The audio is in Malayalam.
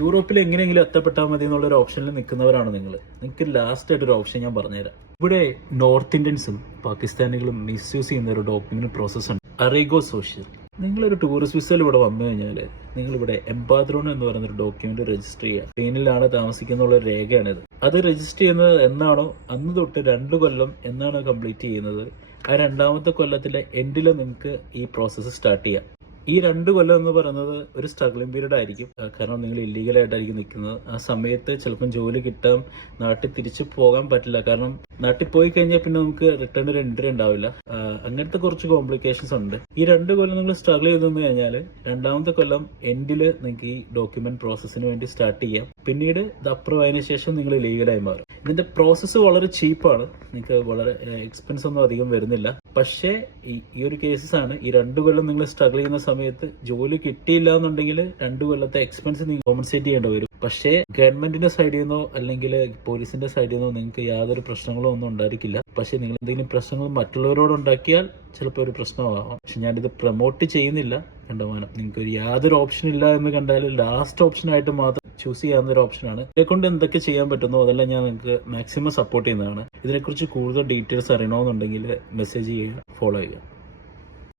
യൂറോപ്പിൽ എങ്ങനെയെങ്കിലും എത്തപ്പെട്ടാൽ മതി എന്നുള്ളൊരു ഓപ്ഷനിൽ നിൽക്കുന്നവരാണ് നിങ്ങൾക്ക് ലാസ്റ്റ് ആയിട്ടൊരു ഓപ്ഷൻ ഞാൻ പറഞ്ഞുതരാം. ഇവിടെ നോർത്ത് ഇന്ത്യൻസും പാകിസ്ഥാനികളും മിസ്യൂസ് ചെയ്യുന്ന ഒരു ഡോക്യുമെന്റ് പ്രോസസ് ഉണ്ട്, അറേഗോ സോഷ്യൽ. നിങ്ങളൊരു ടൂറിസ്റ്റ് വിസയിൽ ഇവിടെ വന്നു കഴിഞ്ഞാൽ നിങ്ങളിവിടെ എംപാദ്രോൺ എന്ന് പറയുന്നൊരു ഡോക്യുമെന്റ് രജിസ്റ്റർ ചെയ്യുക. സ്പെയിനിലാണ് താമസിക്കുന്നുള്ള രേഖയാണിത്. അത് രജിസ്റ്റർ ചെയ്യുന്നത് എന്നാണോ അന്ന് തൊട്ട് 2 കൊല്ലം എന്നാണ് കംപ്ലീറ്റ് ചെയ്യുന്നത്, ആ 2ാമത്തെ കൊല്ലത്തിലെ എൻഡിൽ നിങ്ങൾക്ക് ഈ പ്രോസസ്സ് സ്റ്റാർട്ട് ചെയ്യാം. ഈ 2 കൊല്ലം എന്ന് പറയുന്നത് ഒരു സ്ട്രഗ്ലിംഗ് പീരീഡ് ആയിരിക്കും. കാരണം നിങ്ങൾ ഇല്ലീഗലായിട്ടായിരിക്കും നിൽക്കുന്നത്. ആ സമയത്ത് ചിലപ്പം ജോലി കിട്ടാം, നാട്ടിൽ തിരിച്ചു പോകാൻ പറ്റില്ല. കാരണം നാട്ടിൽ പോയി കഴിഞ്ഞാൽ പിന്നെ നമുക്ക് റിട്ടേൺ ഒരു എൻട്രി ഉണ്ടാവില്ല. അങ്ങനത്തെ കുറച്ച് കോംപ്ലിക്കേഷൻസ് ഉണ്ട്. ഈ 2 കൊല്ലം നിങ്ങൾ സ്ട്രഗിൾ ചെയ്ത് നിന്ന് കഴിഞ്ഞാൽ 2ാമത്തെ കൊല്ലം എൻഡിൽ നിങ്ങൾക്ക് ഈ ഡോക്യുമെന്റ് പ്രോസസ്സിന് വേണ്ടി സ്റ്റാർട്ട് ചെയ്യാം. പിന്നീട് ഇത് അപ്രൂവ് ആയതിനു ശേഷം നിങ്ങൾ ലീഗലായി മാറും. ഇതിന്റെ പ്രോസസ്സ് വളരെ ചീപ്പാണ്, നിങ്ങൾക്ക് വളരെ എക്സ്പെൻസ് ഒന്നും അധികം വരുന്നില്ല. പക്ഷേ ഈ ഒരു കേസസ് ആണ്, ഈ 2 കൊല്ലം നിങ്ങൾ സ്ട്രഗിൾ ചെയ്യുന്ന സമയത്ത് ജോലി കിട്ടിയില്ല എന്നുണ്ടെങ്കിൽ 2 കൊല്ലത്തെ എക്സ്പെൻസ് നിങ്ങൾ കോമ്പൻസേറ്റ് ചെയ്യേണ്ടി വരും. പക്ഷേ ഗവൺമെന്റിന്റെ സൈഡിൽ നിന്നോ അല്ലെങ്കിൽ പോലീസിന്റെ സൈഡിൽ നിന്നോ നിങ്ങൾക്ക് യാതൊരു പ്രശ്നങ്ങളോ ഒന്നും ഉണ്ടായിരിക്കില്ല. പക്ഷെ നിങ്ങൾ എന്തെങ്കിലും പ്രശ്നങ്ങൾ മറ്റുള്ളവരോട് ഉണ്ടാക്കിയാൽ ചിലപ്പോൾ ഒരു പ്രശ്നമാവാം. പക്ഷെ ഞാനിത് പ്രൊമോട്ട് ചെയ്യുന്നില്ല. കണ്ടമാനം നിങ്ങൾക്ക് യാതൊരു ഓപ്ഷൻ ഇല്ല എന്ന് കണ്ടാൽ ലാസ്റ്റ് ഓപ്ഷൻ ആയിട്ട് മാത്രം ചൂസ് ചെയ്യാവുന്ന ഒരു ഓപ്ഷനാണ്. ഇതേക്കൊണ്ട് എന്തൊക്കെ ചെയ്യാൻ പറ്റുന്നോ അതെല്ലാം ഞാൻ നിങ്ങൾക്ക് മാക്സിമം സപ്പോർട്ട് ചെയ്യുന്നതാണ്. ഇതിനെക്കുറിച്ച് കൂടുതൽ ഡീറ്റെയിൽസ് അറിയണമെന്നുണ്ടെങ്കിൽ മെസ്സേജ് ചെയ്യുക, ഫോളോ ചെയ്യുക.